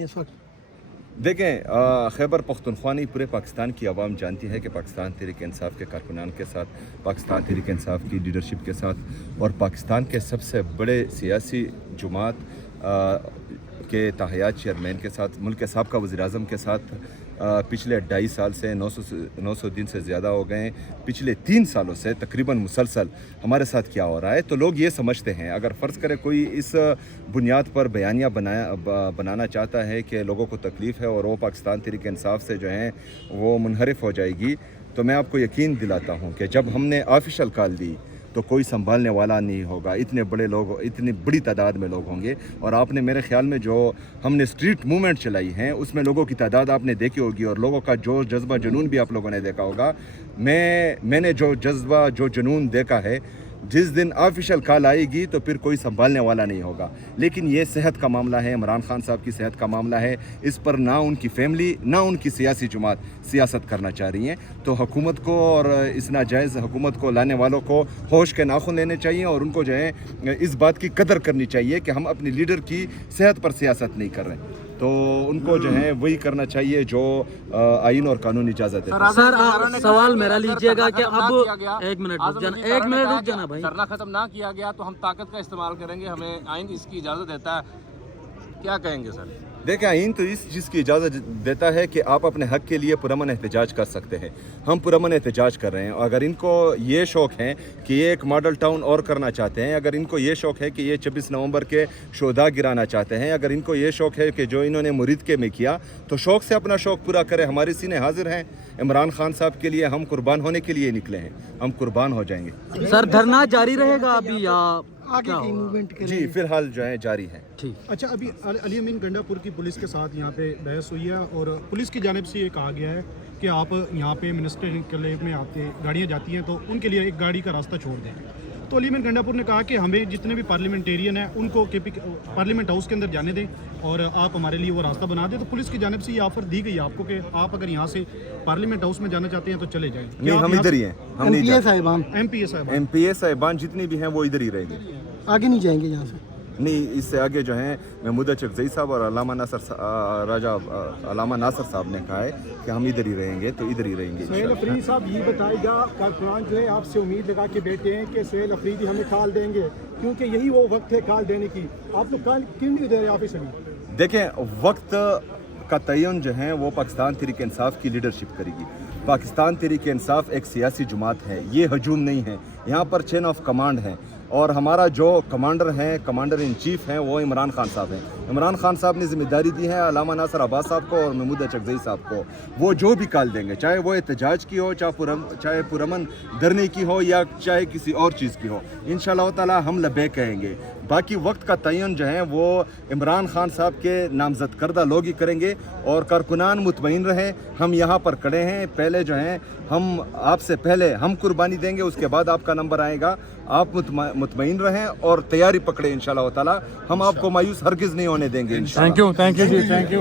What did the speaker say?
इस वक्त देखें, खैबर पख्तूनख्वा नहीं पूरे पाकिस्तान की आवाम जानती है कि पाकिस्तान तहरीक इंसाफ के कारकुनान के साथ, पाकिस्तान तहरीक इंसाफ की लीडरशिप के साथ और पाकिस्तान के सबसे बड़े सियासी जमात के ताहयात चेयरमैन के साथ, मुल्क के साबिक़ा वज़ीर-ए-आज़म के साथ पिछले 2.5 साल से 900 दिन से ज़्यादा हो गए हैं। पिछले 3 सालों से तकरीबन मुसलसल हमारे साथ क्या हो रहा है, तो लोग ये समझते हैं, अगर फ़र्ज़ करें कोई इस बुनियाद पर बयानिया बनाना चाहता है कि लोगों को तकलीफ़ है और वो पाकिस्तान तहरीक इंसाफ से जो है वो मुनहरिफ हो जाएगी, तो मैं आपको यकीन दिलाता हूँ कि जब हमने ऑफिशियल कॉल दी तो कोई संभालने वाला नहीं होगा। इतने बड़े लोग, इतनी बड़ी तादाद में लोग होंगे। और आपने मेरे ख्याल में जो हमने स्ट्रीट मूवमेंट चलाई है उसमें लोगों की तादाद आपने देखी होगी और लोगों का जो जज्बा जुनून भी आप लोगों ने देखा होगा। मैंने जो जज्बा जो जुनून देखा है, जिस दिन ऑफिशियल कॉल आएगी तो फिर कोई संभालने वाला नहीं होगा। लेकिन ये सेहत का मामला है, इमरान खान साहब की सेहत का मामला है। इस पर ना उनकी फैमिली ना उनकी सियासी जमात सियासत करना चाह रही हैं। तो हुकूमत को और इस नाजायज़ हुकूमत को लाने वालों को होश के नाखून लेने चाहिए और उनको जो है इस बात की कदर करनी चाहिए कि हम अपनी लीडर की सेहत पर सियासत नहीं कर रहे। तो उनको जो है वही करना चाहिए जो आइन और कानून इजाज़त है। सर सवाल मेरा लीजिएगा कि अब एक मिनट रुक जाना भाई। धरना खत्म ना किया गया तो हम ताकत का इस्तेमाल करेंगे, हमें आइन इसकी इजाज़त देता है। क्या कहेंगे सर? देखिए, आइन तो इस चीज़ की इजाज़त देता है कि आप अपने हक़ के लिए पुरअमन एहतजाज कर सकते हैं। हम पुरअमन एहतजाज कर रहे हैं। अगर इनको ये शौक़ है कि ये एक मॉडल टाउन और करना चाहते हैं, अगर इनको ये शौक़ है कि ये 26 नवंबर के शोधा गिराना चाहते हैं, अगर इनको ये शौक़ है कि जो इन्होंने मुरीद के में किया, तो शौक़ से अपना शौक़ पूरा करें। हमारे सीने हाजिर हैं। इमरान खान साहब के लिए हम कुर्बान होने के लिए निकले हैं, हम कुर्बान हो जाएंगे। सर धरना जारी रहेगा अभी या आगे की मूवमेंट के लिए? जी फिलहाल जो है जारी है। ठीक। अच्छा, अभी अली अमीन गंडापुर की पुलिस के साथ यहाँ पे बहस हुई है और पुलिस की जानिब से ये कहा गया है कि आप यहाँ पे मिनिस्टर इनकलेव में आते गाड़ियाँ जाती हैं तो उनके लिए एक गाड़ी का रास्ता छोड़ दें। तो अली अमीन गंडापुर ने कहा कि हमें जितने भी पार्लियामेंटेरियन हैं उनको पार्लियामेंट हाउस के अंदर जाने दें और आप हमारे लिए वो रास्ता बना दें। तो पुलिस की जानिब से ये ऑफर दी गई है आपको कि आप अगर यहाँ से पार्लियामेंट हाउस में जाना चाहते हैं तो चले जाएं। नहीं, हम इधर ही हैं। हम नहीं एमपीए साहिबान जितनी भी हैं वो इधर ही रहेंगे, आगे नहीं जाएंगे यहाँ से। नहीं, इससे आगे जो हैं महमूद चकजई साहब और अलामा नासर साहब ने कहा है कि हम इधर ही रहेंगे, तो इधर ही रहेंगे। सोहेल अफरीदी साहब ये बताएगा, कारकुनान जो है आपसे उम्मीद लगा के बैठे हैं कि सोहेल अफरीदी हमें कॉल देंगे, क्योंकि यही वो वक्त है कॉल देने की। आप लोग कॉल क्यों नहीं दे रहे ऑफिस में? देखें, वक्त का तयन जो है वो पाकिस्तान तहरीक इंसाफ की लीडरशिप करेगी। पाकिस्तान तहरीक इंसाफ एक सियासी जमात है, ये हजूम नहीं है। यहाँ पर चेन ऑफ कमांड है और हमारा जो कमांडर हैं, कमांडर इन चीफ हैं, वो इमरान खान साहब हैं। इमरान खान साहब ने जिम्मेदारी दी है अलामा नासर अब्बास साहब को और महमूद चकजई साहब को। वो जो भी कॉल देंगे, चाहे वो एहतजाज की हो, चाहे पुरअमन धरने की हो या चाहे किसी और चीज़ की हो, इंशाअल्लाह ताला हम लबैक कहेंगे। बाकी वक्त का तयन जो है वो इमरान खान साहब के नामजद करदा लोग ही करेंगे और कारकुनान मुतमईन रहें। हम यहाँ पर खड़े हैं, पहले जो हैं हम आपसे पहले हम कुर्बानी देंगे, उसके बाद आपका नंबर आएगा। आप मुतमईन रहें और तैयारी पकड़े इंशाअल्लाह ताला। हम आपको मायूस हरगिज़ नहीं होने देंगे। थैंक यू जी, थैंक यू।